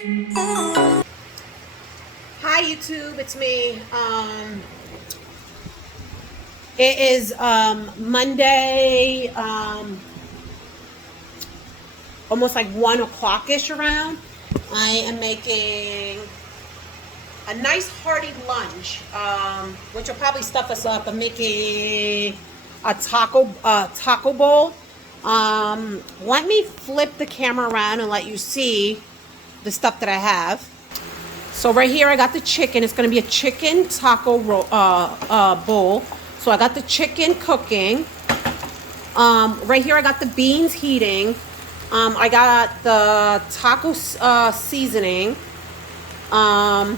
Hi YouTube, it's me. It is Monday, almost like 1 o'clock-ish around. I am making a nice hearty lunch, which will probably stuff us up. I'm making a taco bowl. Let me flip the camera around and let you see the stuff that I have. So right here I got the chicken. It's going to be a chicken taco bowl. So I got the chicken cooking. Right here I got the beans heating. I got the taco seasoning. I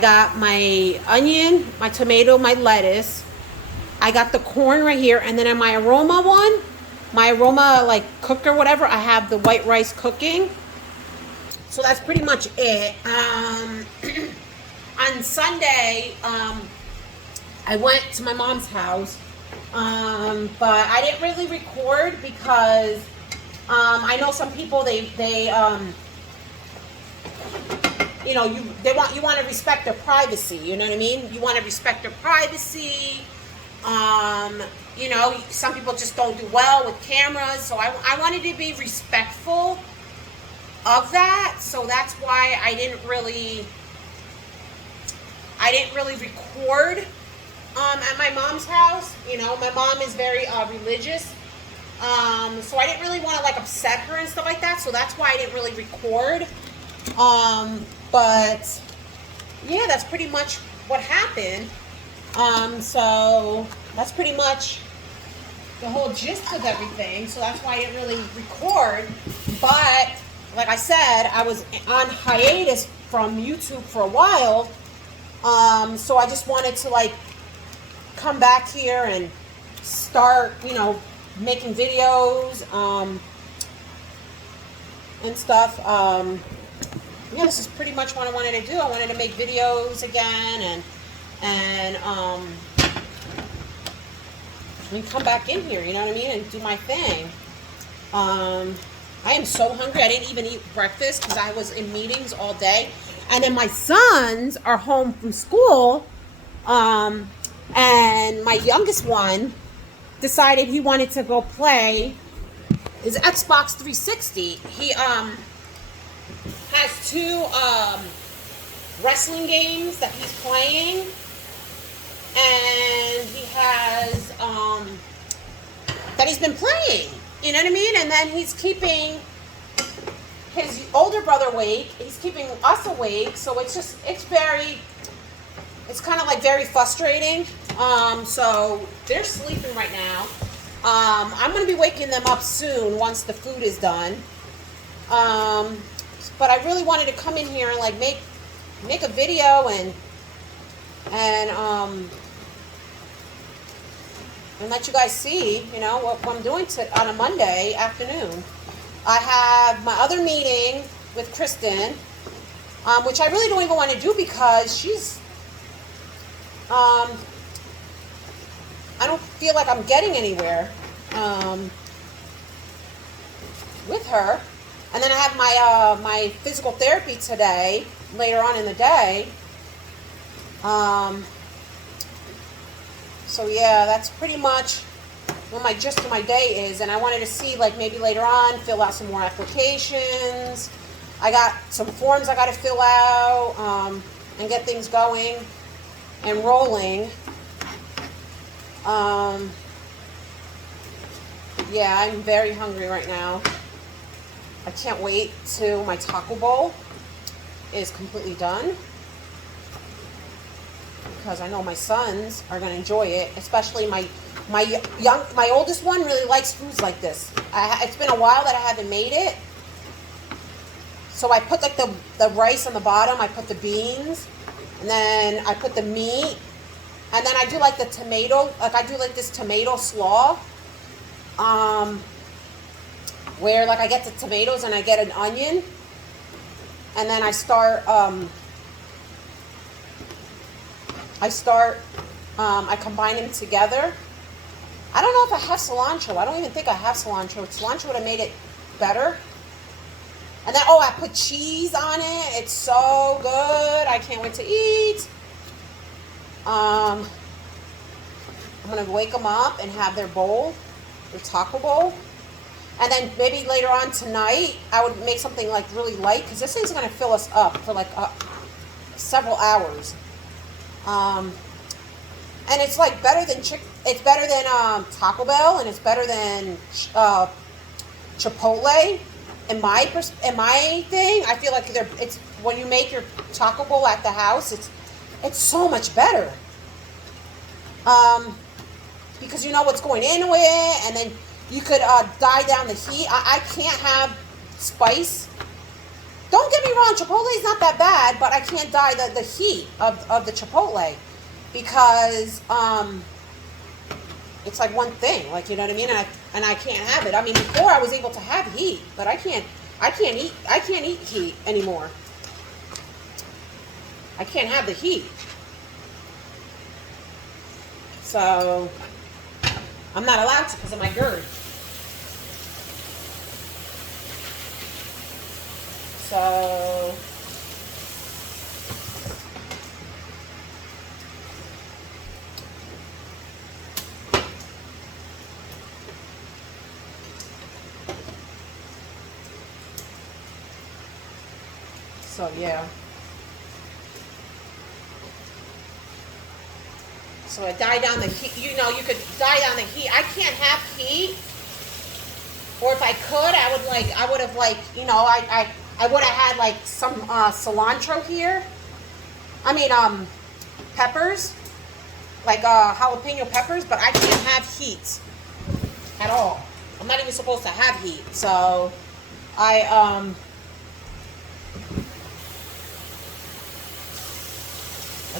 got my onion, my tomato, my lettuce. I got the corn right here. And then in my aroma one, my aroma like cooker, whatever, I have the white rice cooking. So that's pretty much it. On Sunday, I went to my mom's house, but I didn't really record because I know some people you want to respect their privacy. You know what I mean? You want to respect their privacy. Some people just don't do well with cameras, so I wanted to be respectful of that, so that's why I didn't really record at my mom's house. My mom is very religious, so I didn't really want to like upset her and stuff like that, so that's why I didn't really record. But yeah, that's pretty much what happened. So that's pretty much the whole gist of everything, so that's why I didn't really record. But like I said, I was on hiatus from YouTube for a while, so I just wanted to like come back here and start, making videos and stuff. Yeah, this is pretty much what I wanted to do. I wanted to make videos again and come back in here, you know what I mean, and do my thing. I am so hungry. I didn't even eat breakfast because I was in meetings all day. And then my sons are home from school. And my youngest one decided he wanted to go play his Xbox 360. He has two wrestling games that he's playing. And he has that he's been playing. You know what I mean? And then he's keeping his older brother awake. He's keeping us awake. So it's kind of like very frustrating. So they're sleeping right now. I'm going to be waking them up soon once the food is done. But I really wanted to come in here and like make a video and let you guys see, what I'm doing on a Monday afternoon. I have my other meeting with Kristen, which I really don't even want to do because she's, I don't feel like I'm getting anywhere with her. And then I have my physical therapy today, later on in the day. So yeah, that's pretty much what my gist of my day is. And I wanted to see, like, maybe later on, fill out some more applications. I got some forms I got to fill out and get things going and rolling. Yeah, I'm very hungry right now. I can't wait till my taco bowl is completely done, because I know my sons are going to enjoy it, especially my oldest one really likes foods like this. It's been a while that I haven't made it. So I put like the rice on the bottom, I put the beans, and then I put the meat, and then I do like the tomato, like I do like this tomato slaw, where like I get the tomatoes and I get an onion, and then I combine them together. I don't know if I have cilantro. I don't even think I have cilantro. Cilantro would have made it better. And then, oh, I put cheese on it. It's so good. I can't wait to eat. I'm going to wake them up and have their bowl, their taco bowl. And then maybe later on tonight, I would make something like really light, because this thing's going to fill us up for like several hours. And it's like better than Taco Bell, and it's better than Chipotle. In my thing, I feel like it's when you make your taco bowl at the house, it's so much better. Because you know what's going in with it, and then you could die down the heat. I can't have spice. Don't get me wrong, Chipotle is not that bad, but I can't die the heat of the Chipotle, because it's like one thing, like, you know what I mean? And I can't have it. I mean, before I was able to have heat, but I can't eat heat anymore. I can't have the heat. So I'm not allowed to because of my GERD. So yeah. So I die down the heat. You know, you could die down the heat. I can't have heat. Or if I could, I would have you know, I would have had like some cilantro here. I mean, peppers, like jalapeno peppers, but I can't have heat at all. I'm not even supposed to have heat. So I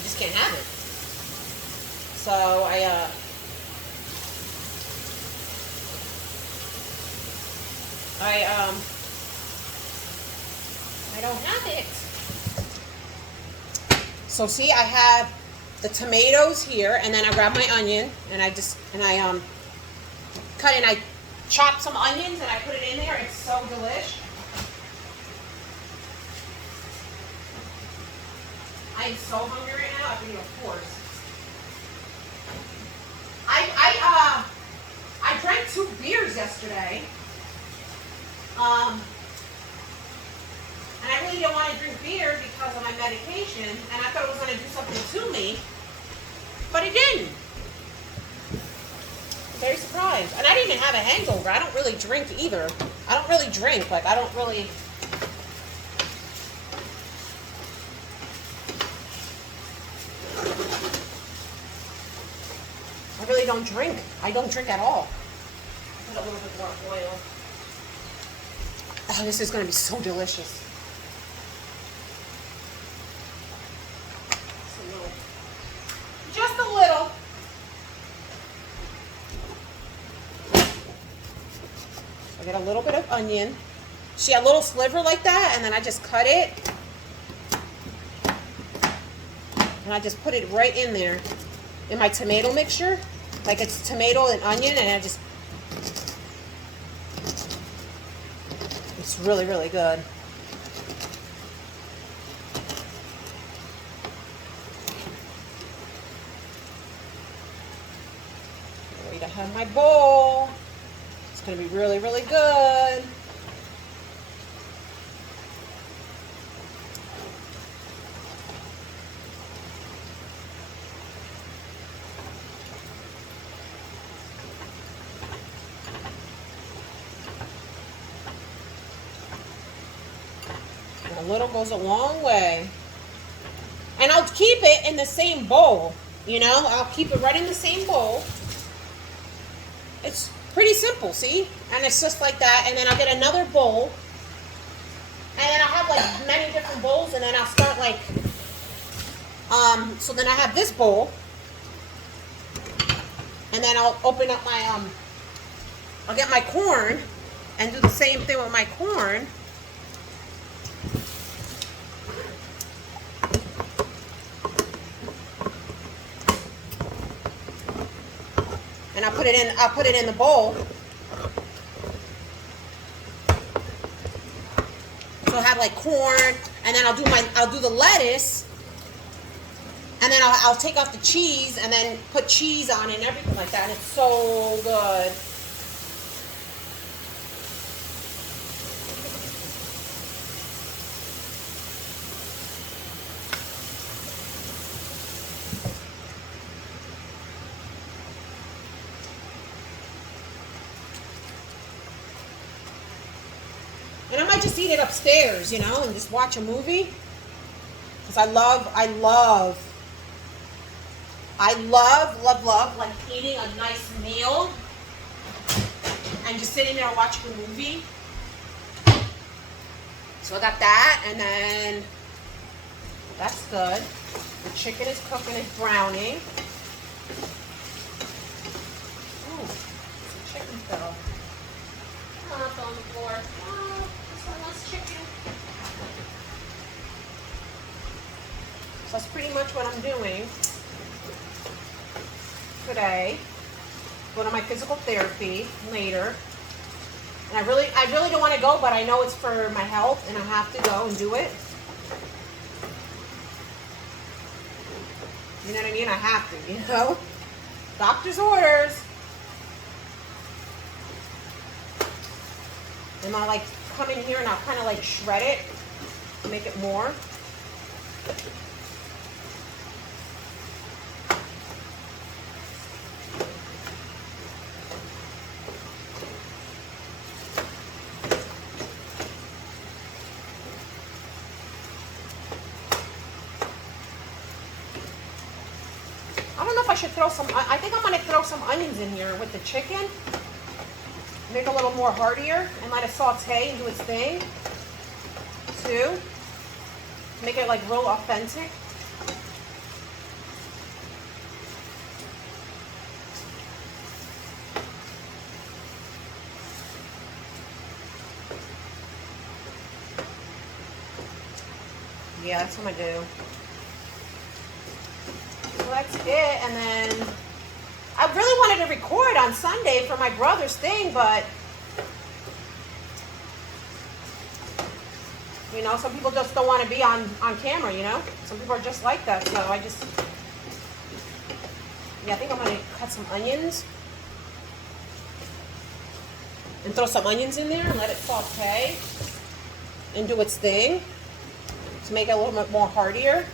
just can't have it. So I don't have it. So see, I have the tomatoes here, and then I grab my onion, and I cut and I chop some onions, and I put it in there. It's so delish. I am so hungry right now. I can eat a horse. I drank 2 beers yesterday. And I really didn't want to drink beer because of my medication, and I thought it was going to do something to me, but it didn't. Very surprised. And I didn't even have a hangover. I don't really drink either. I don't really drink. Like, I really don't drink. I don't drink at all. Put a little bit more oil. Oh, this is going to be so delicious. Just a little. I get a little bit of onion. See, a little sliver like that, and then I just cut it. And I just put it right in there in my tomato mixture. Like, it's tomato and onion, and I just... It's really, really good. Wait, I have my bowl. It's going to be really, really good. A little goes a long way. And I'll keep it in the same bowl, you know? I'll keep it right in the same bowl. It's pretty simple, see? And it's just like that. And then I'll get another bowl. And then I'll have like many different bowls. And then I'll start like, so then I have this bowl. And then I'll open up my, I'll get my corn and do the same thing with my corn. And I'll put it in the bowl. it'll have like corn, and then I'll do the lettuce, and then I'll take off the cheese and then put cheese on it and everything like that. And it's so good. And I might just eat it upstairs, you know, and just watch a movie. Because I love, like eating a nice meal and just sitting there watching a movie. So I got that, and then that's good. The chicken is cooking, it's browning. Ooh, some chicken fell. Come on, fell on the floor. Oh, this one wants chicken. So that's pretty much what I'm doing today. Go to my physical therapy later. And I really don't want to go, but I know it's for my health and I have to go and do it. You know what I mean? I have to, you know? Doctor's orders. And I'll like come in here and I'll kind of like shred it to make it more. I don't know if I should throw some, I think I'm going to throw some onions in here with the chicken. Make it a little more heartier and let it saute and do its thing too. Make it like real authentic. Yeah, that's what I'm gonna do. So that's it, and then I really wanted to record on Sunday for my brother's thing, but you know, some people just don't want to be on camera, you know? Some people are just like that, so I just, yeah, I think I'm going to cut some onions and throw some onions in there and let it saute and do its thing to make it a little bit more heartier.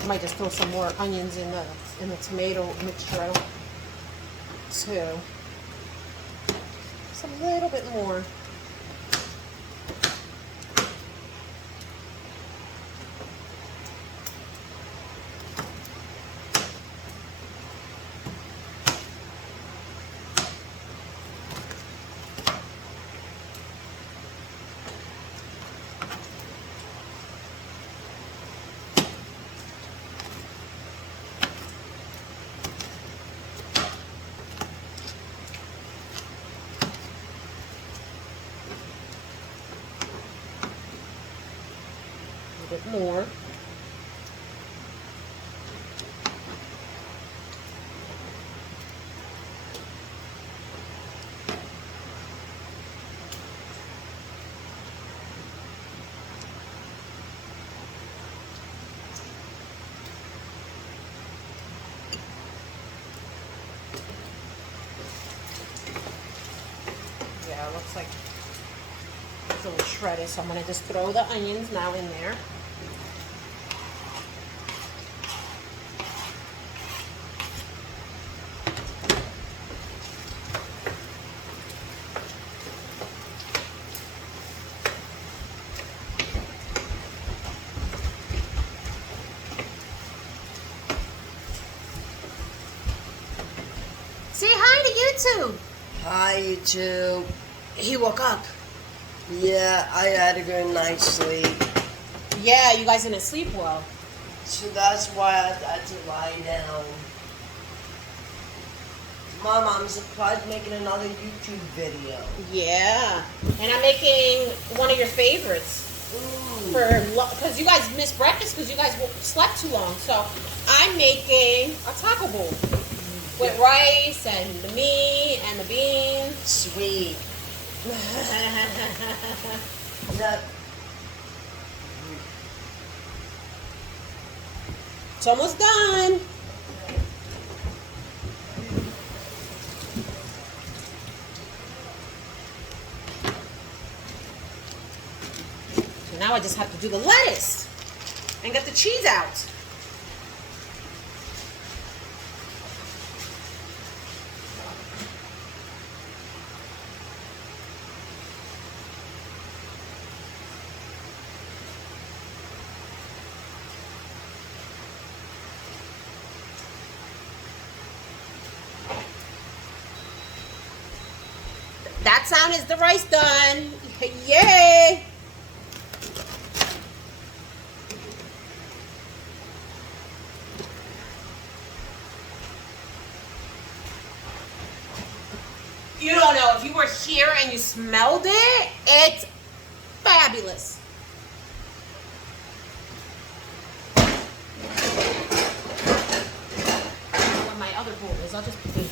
I might just throw some more onions in the tomato mixture too. Just a little bit more. Bit more. Yeah, it looks like it's a little shredded, so I'm going to just throw the onions now in there. YouTube. Hi, YouTube. He woke up. Yeah, I had a good night's sleep. Yeah, you guys didn't sleep well. So that's why I had to lie down. Mom, I'm surprised making another YouTube video. Yeah. And I'm making one of your favorites. Ooh. Because you guys missed breakfast because you guys slept too long. So I'm making a taco bowl with rice and the meat and the beans. Sweet. That, It's almost done. So now I just have to do the lettuce and get the cheese out. That sound is the rice done. Yay! You don't know, if you were here and you smelled it, it's fabulous. Where my other bowl is, I'll just put it.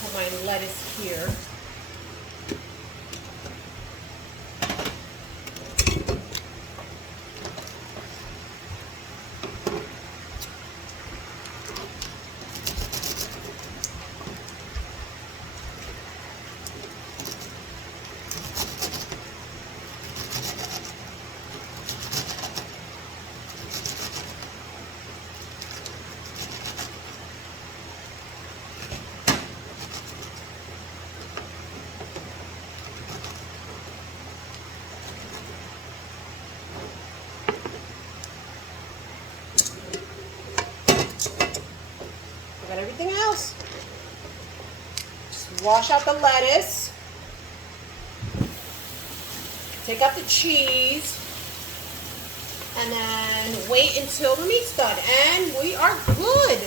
Put my lettuce here. Got everything else. Just wash out the lettuce. Take out the cheese. And then wait until the meat's done. And we are good.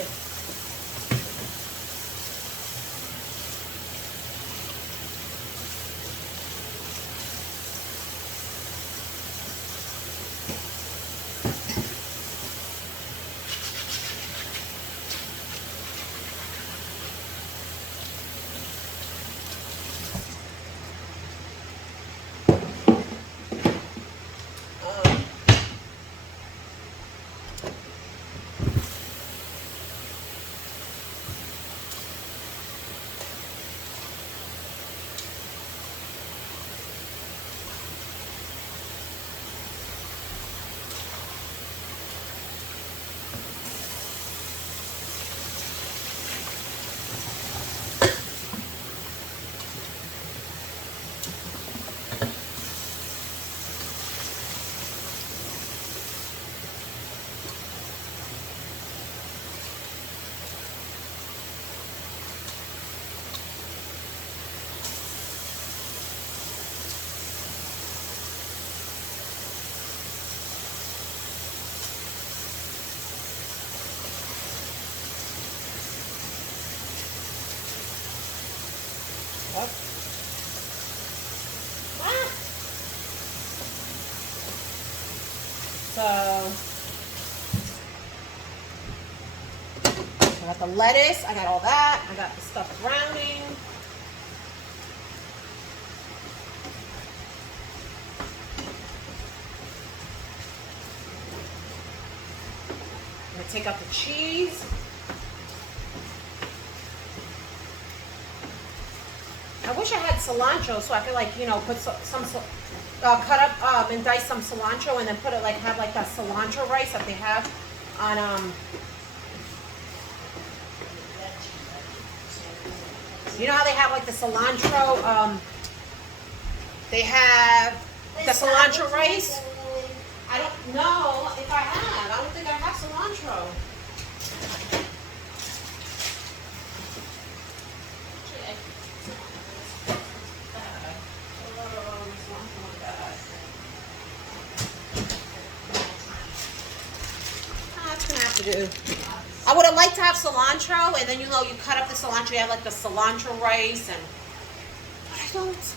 What? Ah. So, I got the lettuce, I got all that, I got the stuff browning. I'm gonna take out the cheese. I wish I had cilantro so I could, like, you know, put cut up and dice some cilantro and then put it, like, have like that cilantro rice that they have on you know how they have like the cilantro they have the cilantro rice. I don't know if I have. I don't think I have cilantro. That's gonna have to do. I would have liked to have cilantro, and then you cut up the cilantro, you have like the cilantro rice, and but I don't.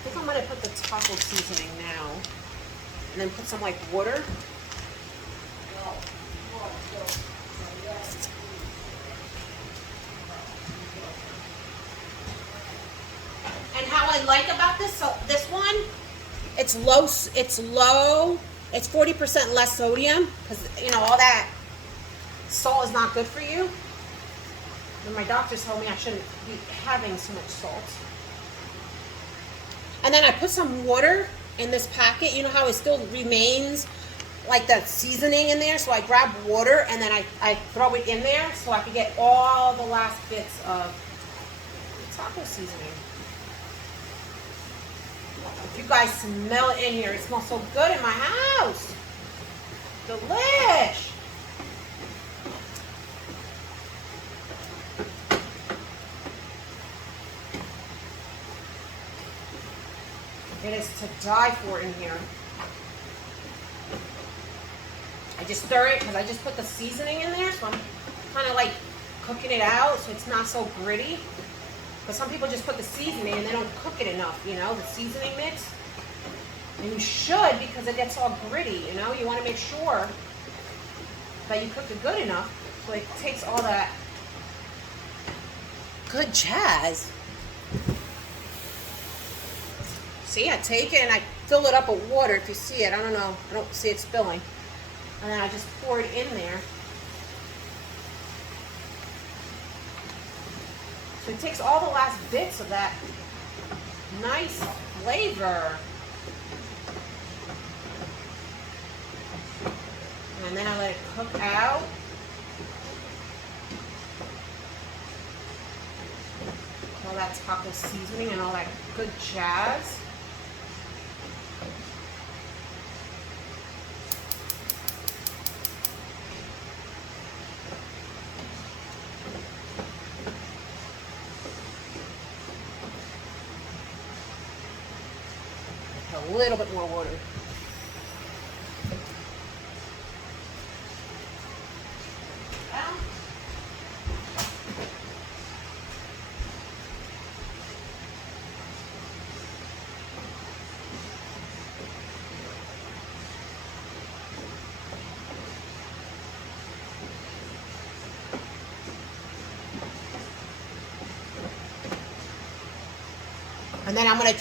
I think I'm gonna put the taco seasoning now, and then put some like water. And how I like about this, so this one, it's low. It's 40% less sodium because all that salt is not good for you. And my doctor told me I shouldn't be having so much salt. And then I put some water in this packet. You know how it still remains like the seasoning in there? So I grab water and then I throw it in there so I can get all the last bits of taco seasoning. If you guys smell it in here, it smells so good in my house. Delish. It is to die for in here. I just stir it because I just put the seasoning in there, so I'm kind of like cooking it out so it's not so gritty. But some people just put the seasoning and they don't cook it enough, the seasoning mix. And you should, because it gets all gritty, You want to make sure that you cooked it good enough so it takes all that good jazz. See, I take it and I fill it up with water. If you see it, I don't know. I don't see it spilling. And then I just pour it in there. So it takes all the last bits of that nice flavor. And then I let it cook out. All that taco seasoning and all that good jazz. A little bit more water. And then I'm going to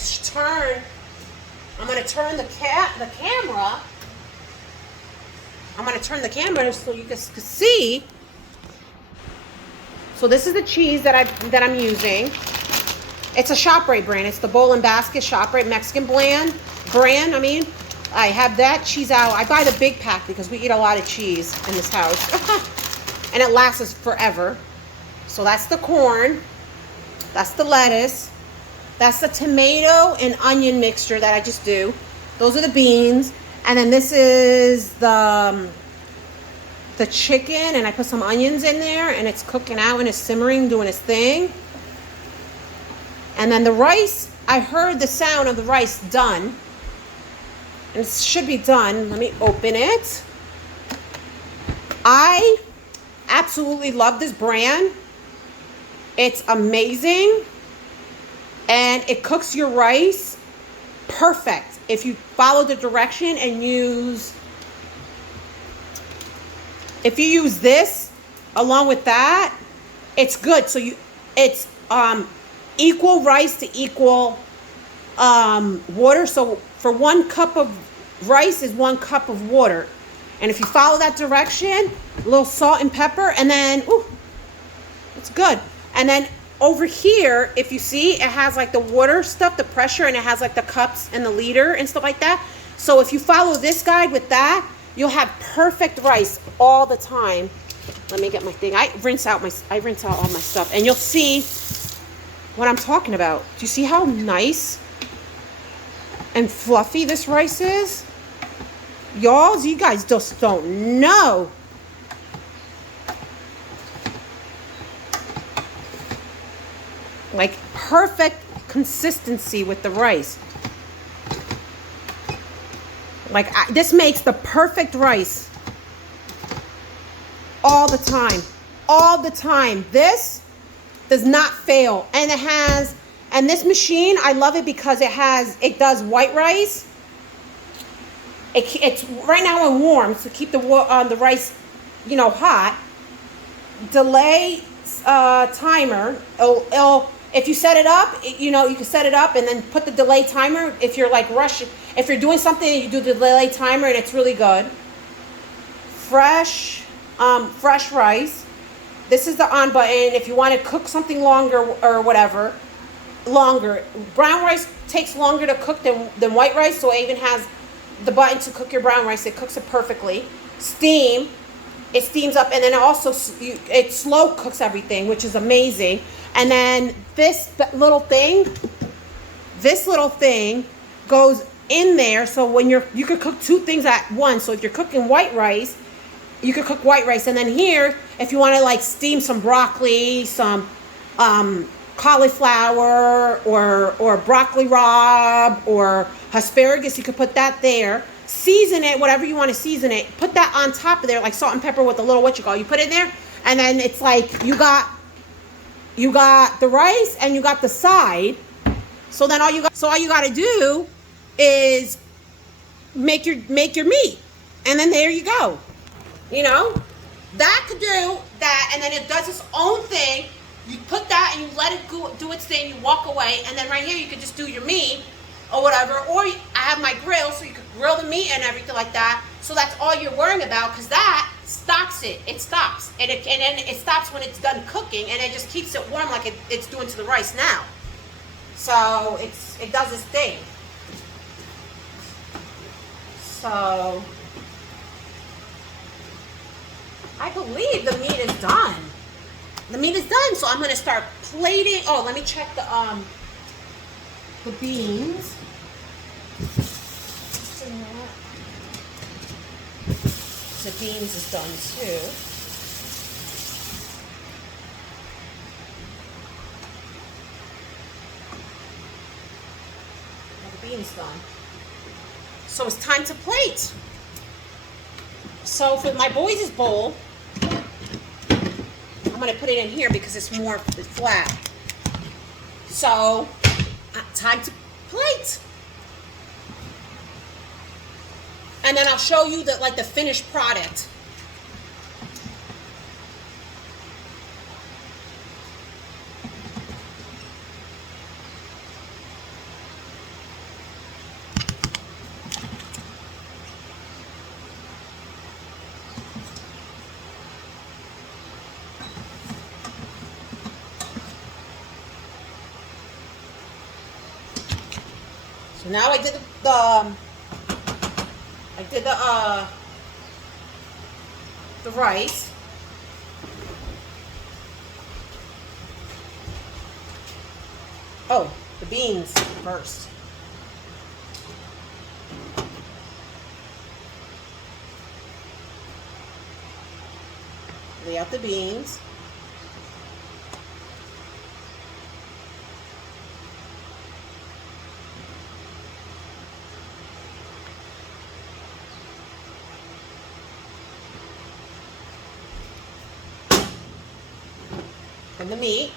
turn the camera. I'm going to turn the camera so you guys can see. So this is the cheese that I'm using. It's a ShopRite brand. It's the Bowl and Basket ShopRite Mexican brand. I have that cheese out. I buy the big pack because we eat a lot of cheese in this house. And it lasts us forever. So that's the corn. That's the lettuce. That's the tomato and onion mixture that I just do. Those are the beans. And then this is the chicken, and I put some onions in there, and it's cooking out and it's simmering, doing its thing. And then the rice, I heard the sound of the rice done. And it should be done. Let me open it. I absolutely love this brand. It's amazing. And it cooks your rice perfect if you follow the direction and if you use this along with that, it's good. So it's equal rice to equal water. So for 1 cup of rice is 1 cup of water. And if you follow that direction, a little salt and pepper, and then, ooh, it's good. And then over here, if you see, it has like the water stuff, the pressure, and it has like the cups and the liter and stuff like that. So if you follow this guide with that, you'll have perfect rice all the time. Let me get my thing. I rinse out all my stuff, and you'll see what I'm talking about. Do you see how nice and fluffy this rice is? Y'all, you guys just don't know. Like perfect consistency with the rice. Like this makes the perfect rice all the time. All the time. This does not fail. And it has, and this machine, I love it because it does white rice. It's right now in warm to keep the rice, hot. Delay timer. If you set it up, you can set it up and then put the delay timer. If you're like rushing, if you're doing something and you do the delay timer, and it's really good. Fresh rice. This is the on button. If you want to cook something longer or whatever, longer. Brown rice takes longer to cook than white rice, so it even has the button to cook your brown rice. It cooks it perfectly. Steam. It steams up, and then it slow cooks everything, which is amazing. And then this little thing goes in there. So when you could cook two things at once. So if you're cooking white rice, you could cook white rice. And then here, if you want to like steam some broccoli, some cauliflower or broccoli rabe or asparagus, you could put that there. Season it, whatever you want to season it. Put that on top of there, like salt and pepper with a little you put it in there, and then it's like you got the rice and you got the side. So then all you got to do is make your meat, and then there you go. That could do that, and then it does its own thing. You put that and you let it go, do its thing. You walk away, and then right here you could just do your meat or whatever. Or I have my grill, so you could grill the meat and everything like that. So that's all you're worrying about, because that stops it. It stops, and then it stops when it's done cooking, and it just keeps it warm like it's doing to the rice now. So it does its thing. So I believe the meat is done. The meat is done, so I'm gonna start plating. Oh, let me check the beans. The beans is done too. The beans done. So it's time to plate. So for my boys' bowl, I'm going to put it in here because it's more flat. So, time to plate. And then I'll show you the finished product. So now I did the rice. Oh, the beans first. Lay out the beans. And the meat.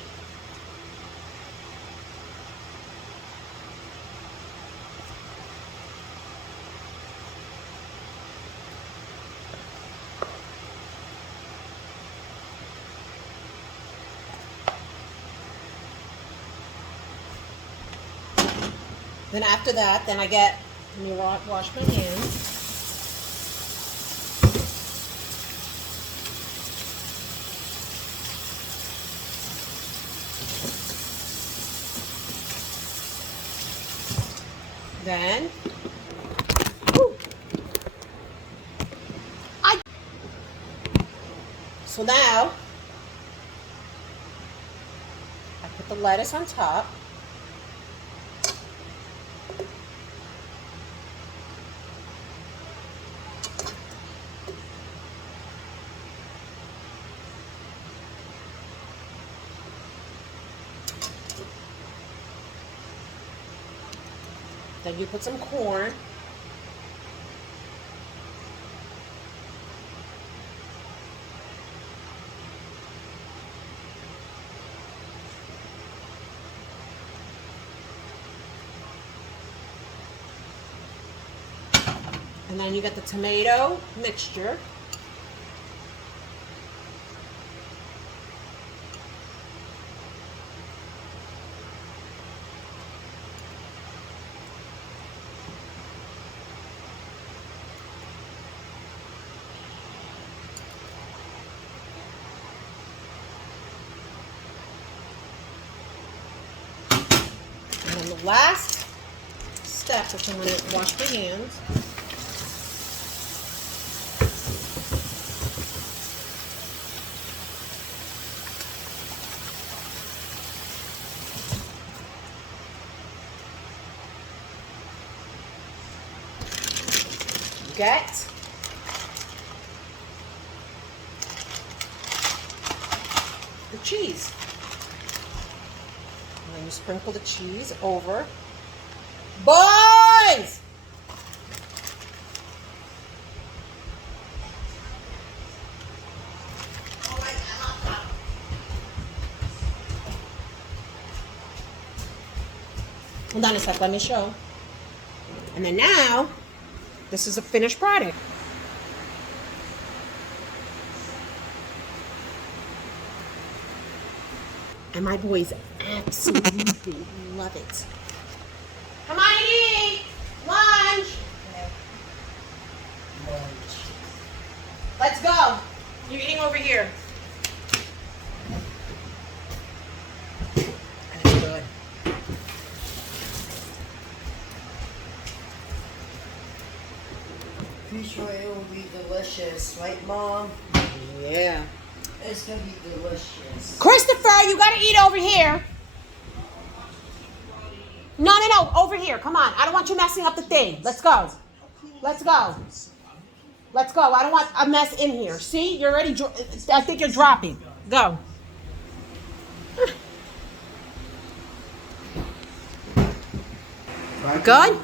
Then after that, let me wash my hands. Then, whew, so now, I put the lettuce on top. Then you put some corn. And then you got the tomato mixture. And then the last step, which I'm going to wash my hands. Get the cheese. And then you sprinkle the cheese over. Boys! Hold on a sec, let me show. And then now, this is a finished product. And my boys absolutely love it. Come on and eat! Lunch! Lunch. Let's go. You're eating over here. And it's good. Pretty sure it will be delicious, right, Mom? Yeah. It's gonna be delicious. Christopher, you gotta eat over here. No, over here. Come on. I don't want you messing up the thing. Let's go. Let's go. Let's go. I don't want a mess in here. See, you're already, I think you're dropping. Go. Good?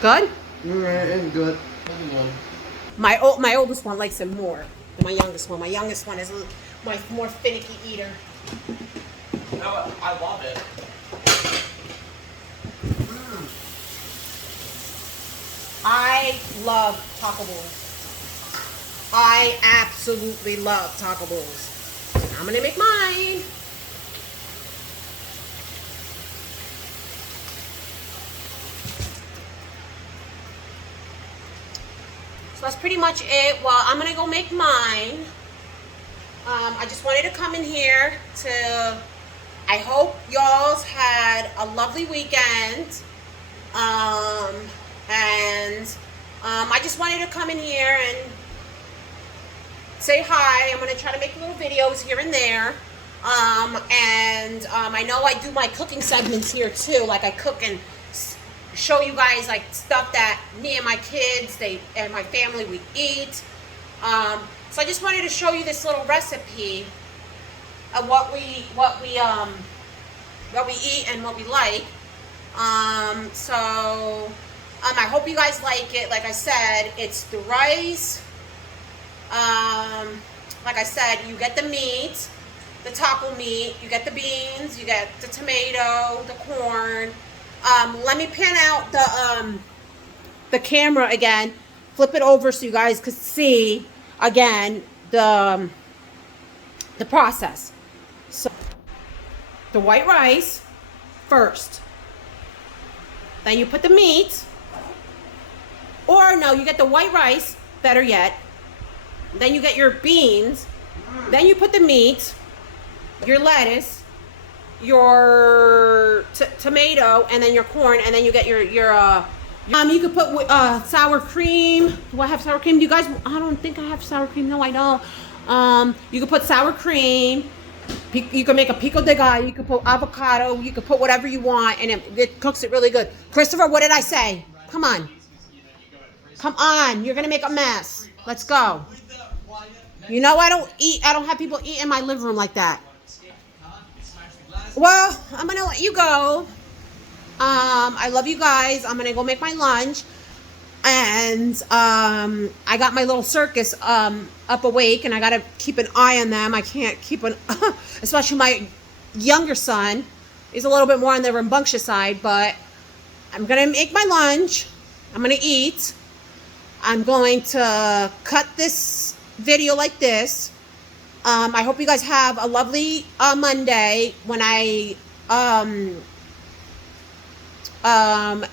Good? It's good. My oldest one likes it more than my youngest one. My youngest one is my more finicky eater. No, I love it. I love taco bowls. I absolutely love taco bowls. I'm gonna make mine. So that's pretty much it. Well, I'm gonna go make mine. I just wanted to come in here to, I hope y'all's had a lovely weekend. I just wanted to come in here and say hi. I'm going to try to make little videos here and there. I know I do my cooking segments here too. Like I cook and show you guys like stuff that me and my kids, and my family, we eat. So I just wanted to show you this little recipe of what we eat and what we like. I hope you guys like it. Like I said, it's the rice. Like I said, you get the meat, the taco meat, you get the beans, you get the tomato, the corn. Let me pan out the camera again, flip it over so you guys could see again the process. So the white rice first. Then you put the meat. Or no, you get the white rice, better yet. Then you get your beans. Then you put the meat, your lettuce, your tomato, and then your corn, and then you get your you could put sour cream. Do I have sour cream? Do you guys? I don't think I have sour cream. No, I don't. You could put sour cream. You can make a pico de gallo. You could put avocado. You could put whatever you want, and it cooks it really good. Christopher, what did I say? Come on. Come on. You're gonna make a mess. Let's go. You know I don't have people eat in my living room like that. Well, I'm gonna let you go. I love you guys. I'm gonna go make my lunch. And I got my little circus up awake, and I gotta keep an eye on them. I can't keep especially my younger son. He's a little bit more on the rambunctious side, but I'm gonna make my lunch. I'm gonna eat. I'm going to cut this video like this. I hope you guys have a lovely Monday. When I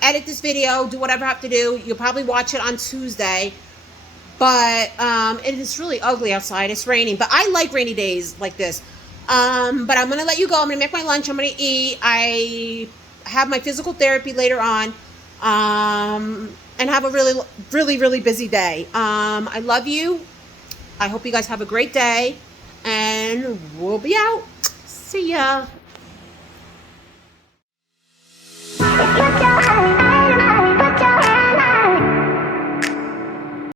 edit this video, do whatever I have to do, you'll probably watch it on Tuesday. But it is really ugly outside. It's raining, but I like rainy days like this. But I'm gonna let you go. I'm gonna make my lunch. I'm gonna eat. I have my physical therapy later on. And have a really, really, really busy day. I love you. I hope you guys have a great day. And we'll be out. See ya.